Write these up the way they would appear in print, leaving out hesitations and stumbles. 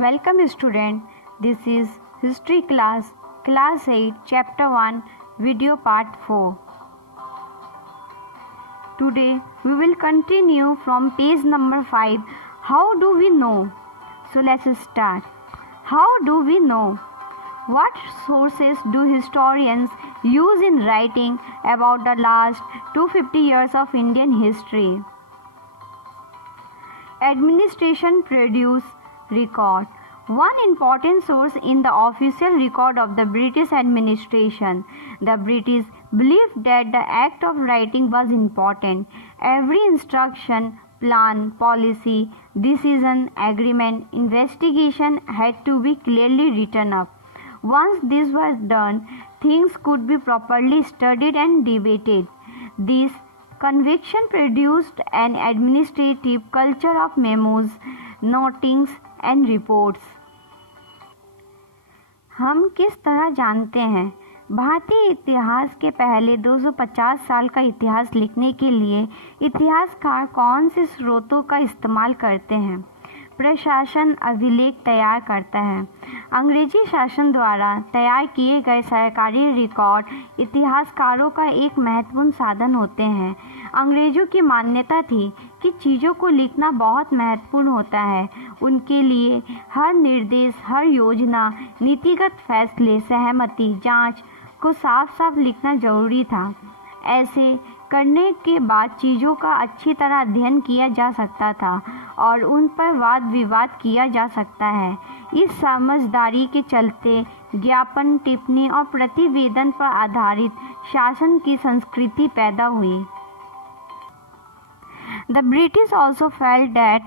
Welcome student, this is History class 8, Chapter 1, Video Part 4. Today we will continue from page number 5. How do we know? So let's start. How do we know? What sources do historians use in writing about the last 250 years of Indian history? Administration produce record. One important source in the official record of the British administration. The British believed that the act of writing was important. Every instruction, plan, policy, decision, agreement, investigation had to be clearly written up. Once this was done, things could be properly studied and debated. This conviction produced an administrative culture of memos, notings and reports. हम किस तरह जानते हैं? भारतीय इतिहास के पहले 250 साल का इतिहास लिखने के लिए इतिहासकार कौन से स्रोतों का इस्तेमाल करते हैं? प्रशासन अभिलेख तैयार करता है। अंग्रेजी शासन द्वारा तैयार किए गए सरकारी रिकॉर्ड इतिहासकारों का एक महत्वपूर्ण साधन होते हैं। अंग्रेजों की मान्यता थी कि चीज़ों को लिखना बहुत महत्वपूर्ण होता है। उनके लिए हर निर्देश, हर योजना, नीतिगत फैसले, सहमति, जांच को साफ साफ लिखना जरूरी था। ऐसे करने के बाद चीज़ों का अच्छी तरह अध्ययन किया जा सकता था और उन पर वाद विवाद किया जा सकता है। इस समझदारी के चलते ज्ञापन, टिप्पणी और प्रतिवेदन पर आधारित शासन की संस्कृति पैदा हुई। The British also felt that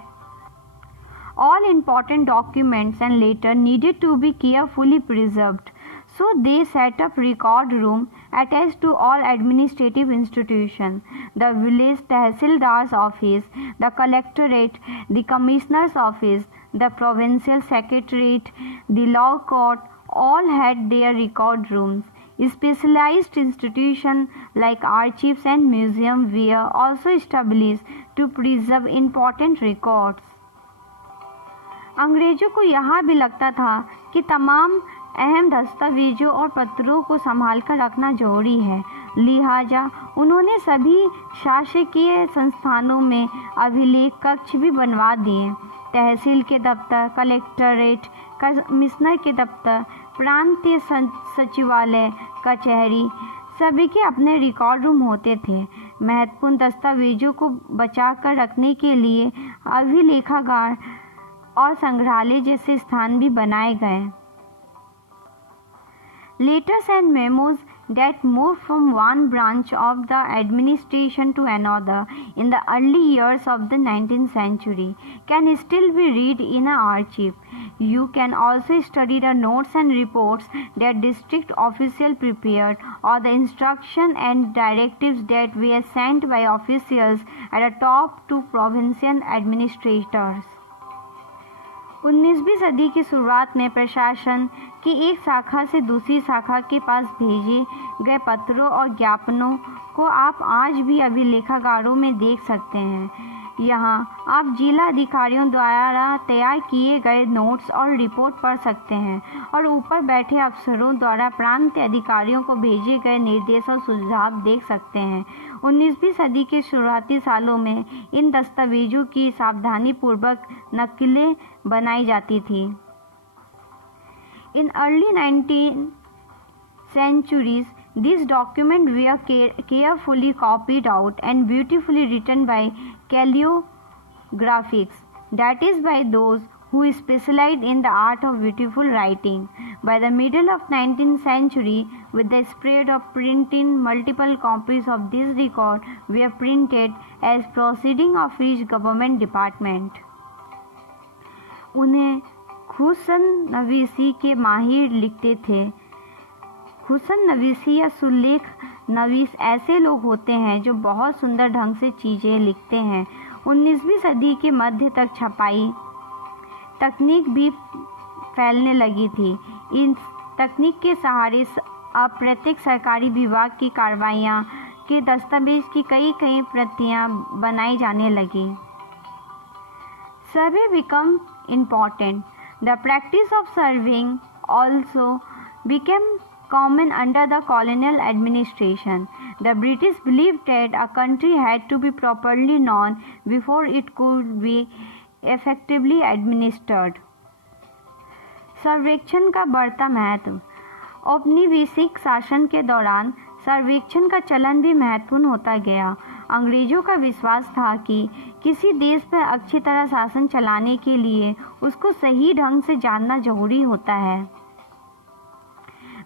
all important documents and letters needed to be carefully preserved. So they set up record room attached to all administrative institutions, the village Tehsildar's office, the collectorate, the commissioner's office, the provincial secretariat, the law court, all had their record rooms. Specialized institutions like archives and museums were also established to preserve important records. अंग्रेजों को यहाँ भी लगता था कि तमाम अहम दस्तावेजों और पत्रों को संभाल कर रखना जरूरी है। लिहाजा उन्होंने सभी शासकीय संस्थानों में अभिलेख कक्ष भी बनवा दिए। तहसील के दफ्तर, कलेक्टरेट, कमिश्नर के दफ्तर, प्रांतीय सचिवालय, कचहरी, सभी के अपने रिकॉर्ड रूम होते थे। महत्वपूर्ण दस्तावेजों को बचाकर रखने के लिए अभिलेखागार और संग्रहालय जैसे स्थान भी बनाए गए। Letters and memos that moved from one branch of the administration to another in the early years of the 19th century can still be read in an archive. You can also study the notes and reports that district officials prepared or the instructions and directives that were sent by officials at the top to provincial administrators. 19वीं सदी की शुरुआत में प्रशासन की एक शाखा से दूसरी शाखा के पास भेजे गए पत्रों और ज्ञापनों को आप आज भी अभिलेखागारों में देख सकते हैं। यहाँ आप जिला अधिकारियों द्वारा तैयार किए गए नोट्स और रिपोर्ट पढ़ सकते हैं और ऊपर बैठे अफसरों द्वारा प्रांतीय अधिकारियों को भेजे गए निर्देश और सुझाव देख सकते हैं। 19वीं सदी के शुरुआती सालों में इन दस्तावेजों की सावधानीपूर्वक नकलें बनाई जाती थी। In early 19th centuries, these documents were carefully copied out and beautifully written by calligraphics, that is, by those who specialized in the art of beautiful writing. By the middle of 19th century, with the spread of printing, multiple copies of this record were printed as proceeding of each government department. उन्हें हुसन नवीसी के माहिर लिखते थे। हुसन नवीसी या सुलेख नवीस ऐसे लोग होते हैं जो बहुत सुंदर ढंग से चीज़ें लिखते हैं। 19वीं सदी के मध्य तक छपाई तकनीक भी फैलने लगी थी। इन तकनीक के सहारे अब प्रत्येक सरकारी विभाग की कार्रवाइयाँ के दस्तावेज की कई प्रतियाँ बनाई जाने लगी। Survey become important. The practice of serving also became common under the colonial administration. The British believed that a country had to be properly known before it could be effectively administered. सर्वेक्षण का बढ़ता महत्व। औपनिवेशिक शासन के दौरान सर्वेक्षण का चलन भी महत्वपूर्ण होता गया। अंग्रेजों का विश्वास था कि किसी देश पर अच्छी तरह शासन चलाने के लिए उसको सही ढंग से जानना जरूरी होता है।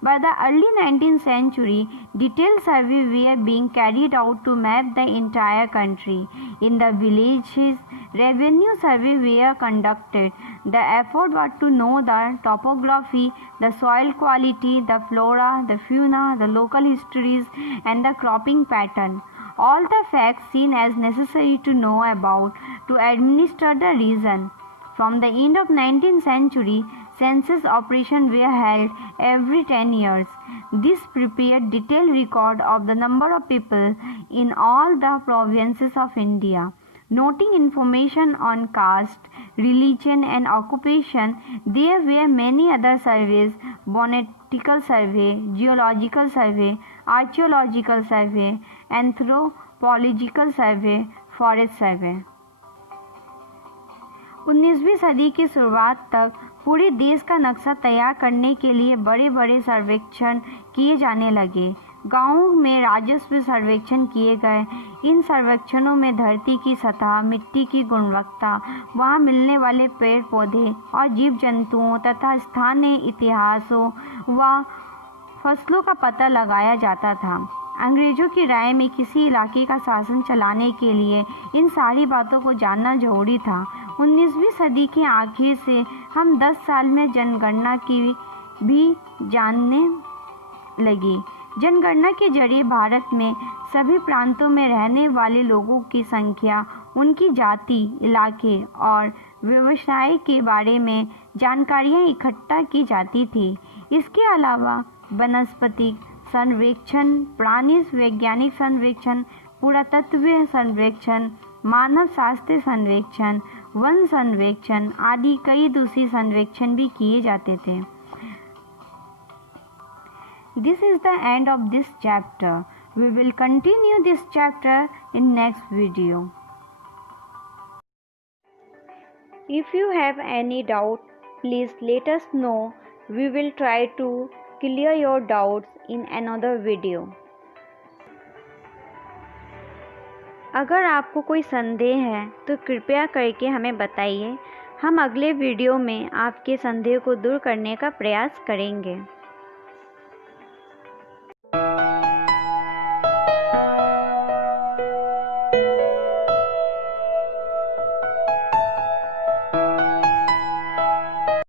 By the early 19th century, detailed surveys were being carried out to map the entire country. In the villages, revenue surveys were conducted. The effort was to know the topography, the soil quality, the flora, the fauna, the local histories, and the cropping pattern. All the facts seen as necessary to know about to administer the region. From the end of 19th century, census operations were held every 10 years. This prepared detailed record of the number of people in all the provinces of India. Noting information on caste, religion and occupation, there were many other surveys: botanical survey, geological survey, archaeological survey, anthropological survey, forest survey. 19वीं सदी की शुरुआत तक पूरे देश का नक्शा तैयार करने के लिए बड़े बड़े सर्वेक्षण किए जाने लगे। गांवों में राजस्व सर्वेक्षण किए गए। इन सर्वेक्षणों में धरती की सतह, मिट्टी की गुणवत्ता, वहां मिलने वाले पेड़ पौधे और जीव जंतुओं तथा स्थानीय इतिहासों व फसलों का पता लगाया जाता था। अंग्रेजों की राय में किसी इलाके का शासन चलाने के लिए इन सारी बातों को जानना जरूरी था। 19वीं सदी के आखिर से हम 10 साल में जनगणना की भी जानने लगी। जनगणना के जरिए भारत में सभी प्रांतों में रहने वाले लोगों की संख्या, उनकी जाति, इलाके और व्यवसाय के बारे में जानकारियां इकट्ठा की जाती थी। इसके अलावा वनस्पतिक सर्वेक्षण, प्राणी वैज्ञानिक सर्वेक्षण, पुरातत्व सर्वेक्षण, मानव शास्त्र सर्वेक्षण, वन सर्वेक्षण आदि कई दूसरी सर्वेक्षण भी किए जाते थे। This is the end of this chapter. We will continue this chapter in next video. If you have any doubt, please let us know. We will try to clear your doubts in another video. अगर आपको कोई संदेह है तो कृपया करके हमें बताइए। हम अगले वीडियो में आपके संदेह को दूर करने का प्रयास करेंगे।